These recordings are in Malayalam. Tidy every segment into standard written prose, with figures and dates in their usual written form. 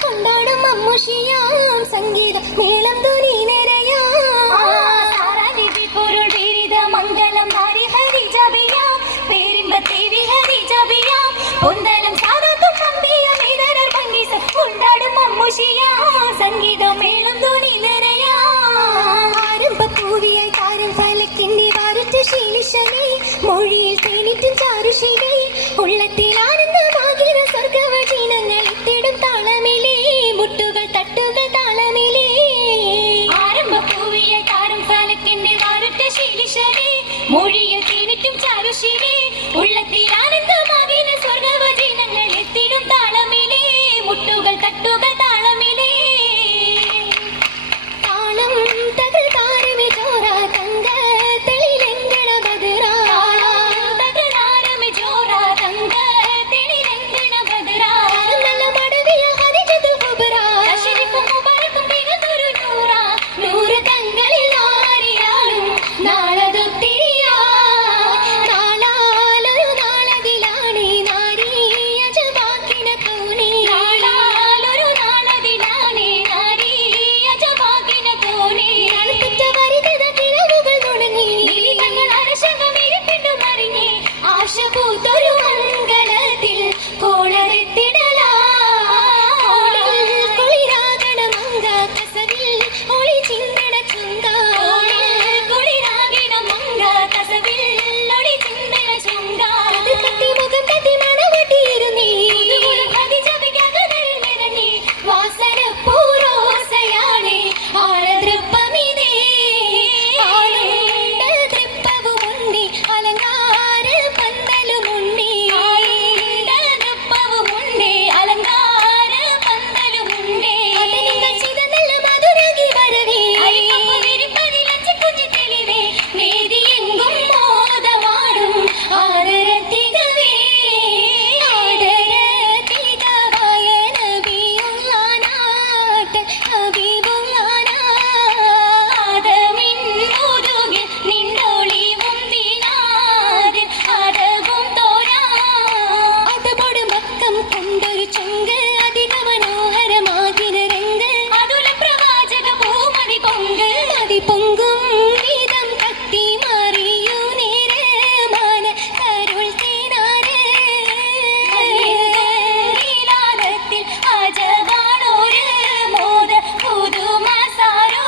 കൊണ്ടാടും മമ്മുഷിയാം സംഗീതം മേളം ധ്വനി നിറയാം പൊരുൾ വിരിത മംഗളം ഹരി ഹരി ജപിയാം പേരിമ്പത്തേവി ഹരി ജപിയാം പൊന്തലം സാധത്തും നമ്പിയം ഇതരർ ഭംഗിസ കൊണ്ടാടും മമ്മുഷിയാം സംഗീതം മേളം ധ്വനി നിറയാം ആരംഭപ്പൂവിയായി താരം ഫലക്കിന്റെ വാരുറ്റ ശീലിശമേ മൊഴിയിൽ തേനിറ്റും ചാരുശീലേ ഉള്ളത്തിൽ ആനന്ദമാകിന സ്വർഗവചനങ്ങൾ എത്തിടും താളമിലേ മുട്ടുകൾ തട്ടുകൾ താളമിലേ ആരംഭപ്പൂവിയായി താരം ഫലക്കിന്റെ വാരുറ്റ ശീലിശമേ മൊഴിയിൽ തേനിറ്റും ചാരുശീലേ ഉള്ളത്തിൽ ആനന്ദമാകിന സ്വർഗവചനങ്ങൾ എത്തിടും താളമിലേ മുട്ടുകൾ തട്ടുകൾ താളമിലേ താളം തകൾ താരമേ ചോര തങ്ക തെളിലെങ്കണ ബദറാ തകൾ താരമേ ചോര തങ്ക തെളിലെങ്കണ ബദറാ നല്ല മടവിയ ഹരിജതുൽ കുബ്രാ അശ്രിഫും മുബാറക്കും തിരുതൊരു നൂറാ നൂറ് തങ്ങളിൽ ആരിയാളും നാളതൊത്തിരിയാ നാളാലൊരു നാളതിലാണി നാരി അജബാക്കിന തോണി നാളാലൊരു നാളതിലാണി നാരി അജബാക്കിന തോണി അടുത്ത വരിത തിരവുകൾ തുടങ്ങി തങ്ങൾ അരശകമിരിപ്പിട്ടു മറിഞ്ഞ് ആശ പൂത്തൊരു മംഗളത്തിൽ കോളരെത്തിടലാ കുളിരാകണ മങ്ക കസവിൽ ഒളി ചിന്തണ ചുങ്ക കുളിരാകണ മങ്ക കസവിൽ ഒളി ചിന്തണ ചുങ്ക കത്തി മുഖം കത്തി മണവട്ടിയിരുന്നീ ഹരി ജപിക്കാകതൽ നിറഞ്ഞി വാസന പൂരോസയാണേ ആളതൃപ്പമിതേ ആളുണ്ട തൃപ്പവുമുണ്ടി അലങ്കാര പന്തലുമുണ്ടി ആളുണ്ട തൃപ്പവുമുണ്ടി അലങ്കാര പന്തലുമുണ്ടി അതിനുകൾ ചെയ്ത നല്ല മധുരകി വരവേ അരിപ്പു വിരിപ്പതിലഞ്ച് കുഞ്ഞു തെളിവേ വേദിയെങ്കും മോദമാടും ആദരത്തികവേ ആദരത്തികവായ നബിയുള്ളാനാട്ട് ഹബീബുള്ളാനാ ആദമിൻ മുതുകിൽ നിന്നൊളിവും ദിനാദിൽ അതവും തോരാ അതപൊട് മക്കം കൊണ്ടൊരു ചൊങ്ക് അധിക മനോഹരമാകിന രംഗ് അതുല പ്രവാചക പൂമതി പൊങ്ക് മതി പൊങ്കും വീതം കത്തി മാറിയു നേര് മാന കരുൾ തേനാര് നീലാരത്തിൽ അജബാണോര് മോദ പുതുമസാരോ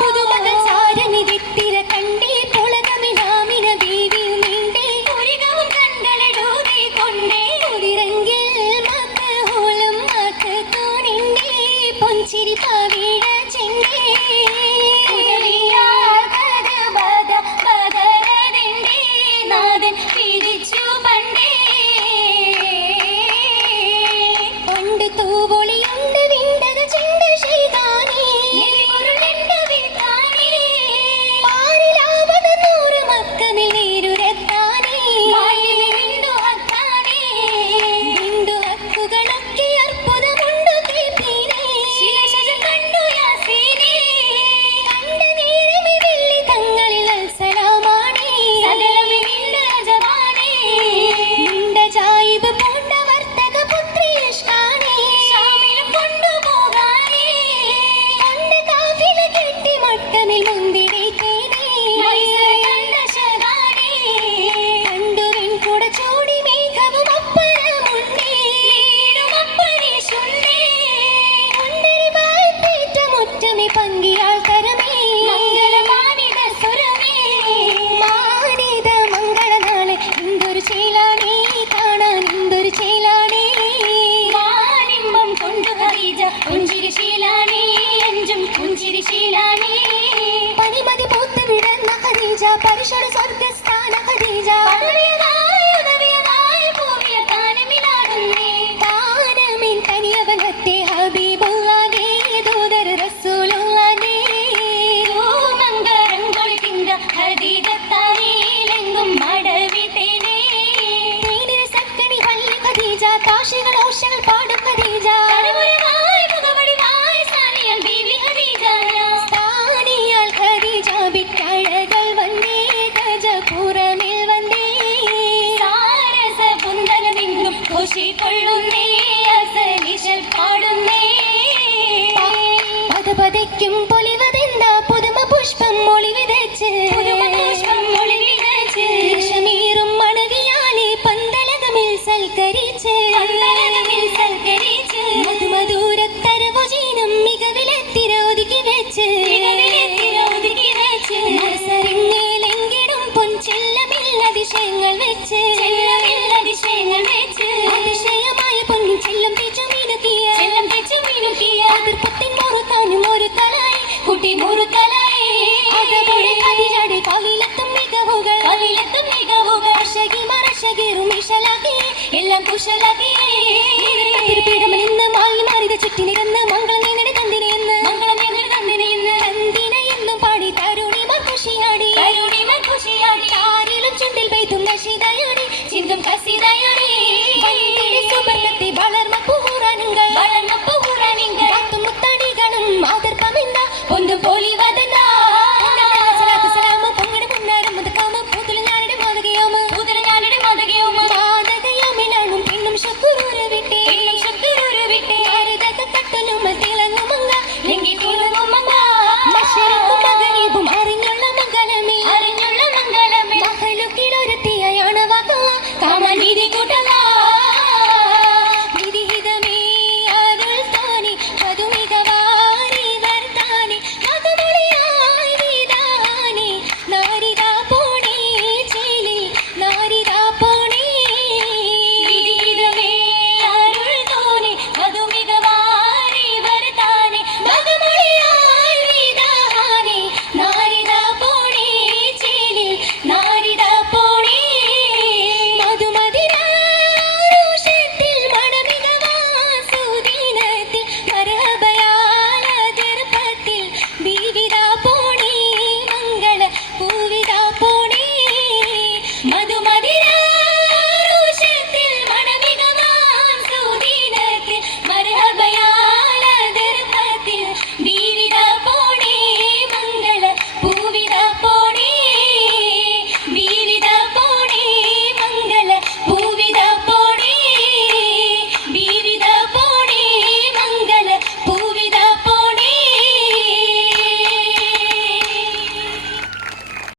പുതുമകൾ സാരനിധിത്തിര കണ്ടേ പുളകമിനാമിന ബീവിയും നീണ്ടേ പുരികവും കൺകളെടൂതി കൊണ്ടേ ഉതിരങ്കിൽ മക്കഹോളും മക്കത്തോണിണ്ടേ പൊൻചിരി പവിഴ ചെണ്ടേ നാഥൻ പിരിച്ചു പണ്ടേ പണ്ട് തൂവൊളിയുണ്ട് വിണ്ടക ചെണ്ട ചെയ്താനേ പാരിലാപത നൂറ് മക്കമിൽ നീരുരത്താനേ വിണ്ടു ഹക്കുകളൊക്കെ അർപ്പുതമുണ്ടു കേൾപ്പീനേ കണ്ടു യാസീനേ കണ്ട നേരമേ വെള്ളി തങ്ങളിൽ അൽസലാമാണേ സകലമേ നിന്റെ അജവാണേ നിന്റെ ജായിബ് പൂണ്ട വർത്തക പുത്രി ഇഷ്കാണേ ശാമിലും കൊണ്ടുപോകാനേ കണ്ട കാഫില കെട്ടി മട്ടമിൽ മുന്തിരിക്കേനേ കണ്ട ശകാനേ കണ്ടു വെൺകുട ചൂടി മേഘവും അപ്പരമുണ്ടേ അപ്പരീഷുണ്ടേ ഉണ്ടരി ബാഴ്ത്തേറ്റ മുറ്റമേ പങ്കിയാൾ കരമേ മംഗളമാനിത സ്വരമേ മാനിത മംഗളനാളെ എന്തൊരു ചേലാണേ കാണാൻ എന്തൊരു ചേലാണേ മാനിമ്പം കൊണ്ടു ഹരീജ പുഞ്ചിരി ശീലാണേ അഞ്ചും പുഞ്ചിരി ശീലാണേ പനിമതി പൂത്ത് വിടർന്ന ഹരീജ പരിശുദ്ധ സ്വർഗസ്ഥാന ഹരീജ പൂവിയ താനമിലാടുന്നേ താനമിൻ തനിയവനത്തെ ഹബീബുള്ളാനേ ദൂതർ റസൂലുള്ളാനേ മംഗളം കൊളിത്തിങ്ക ഹദീജത്താനേലെങ്കും മടവി തേനേ തേനിര സക്കണി വള്ളി ഖദീജ കാശികൾ ഓശകൾ പാടും ഖദീജ മുഖവടിവായ സാനിയൽ ബീവി ഖദീജ സ്ഥാനിയാൽ ഖദീജ വിട്ടഴകൾ വന്നേ ഗജപുറമിൽ വന്നേ സാരസ പുന്തലമെങ്കും ഘോഷിക്കൊള്ളുന്നേ അസലിശൽ പാടും പൊലിക്കും പൊലിവതെന്താ പുതുമ പുഷ്പം മൊളി വിതച്ച് ീറും മണവിയാലെ പന്തലകമിൽ സൽക്കരിച്ച് മധുമധുരത്തരവുചീനം മികവിലെത്തിര ഒതുക്കി വെച്ച് മനസ്സറിഞ്ഞേലെങ്കിലും പൊൻചെല്ലമില്ല അതിശയങ്ങൾ വെച്ച് അതിശയമായ പൊന്നും ചെല്ലം തേച്ചു മീനുക്കിയ അതിർപ്പത്തിൻ മുറുക്കാനും ഒരു തലായി കുട്ടി മുറുക്കലായി അതോടെ കതിരാടെ കവിലെത്തും മികവുകൾ അർഷകി മറഷകീറും ഇഷലാക്കി എല്ലാം കുശലാക്കി പീഠമെന്ന് മാറി മാറിയത് ചുറ്റിനിരുന്ന് മംഗളം നേടി തന്തിനെയെന്ന് തന്തിനെയെന്നും പാടി തരുണിമാർ ഖുഷിയാടി താരിലും ചുണ്ടിൽ പെയ്തും നശിതയാടി ചിന്തും കസിതയാടി സുവർഗത്തെ വളർമ പൂറാനുങ്ങൾ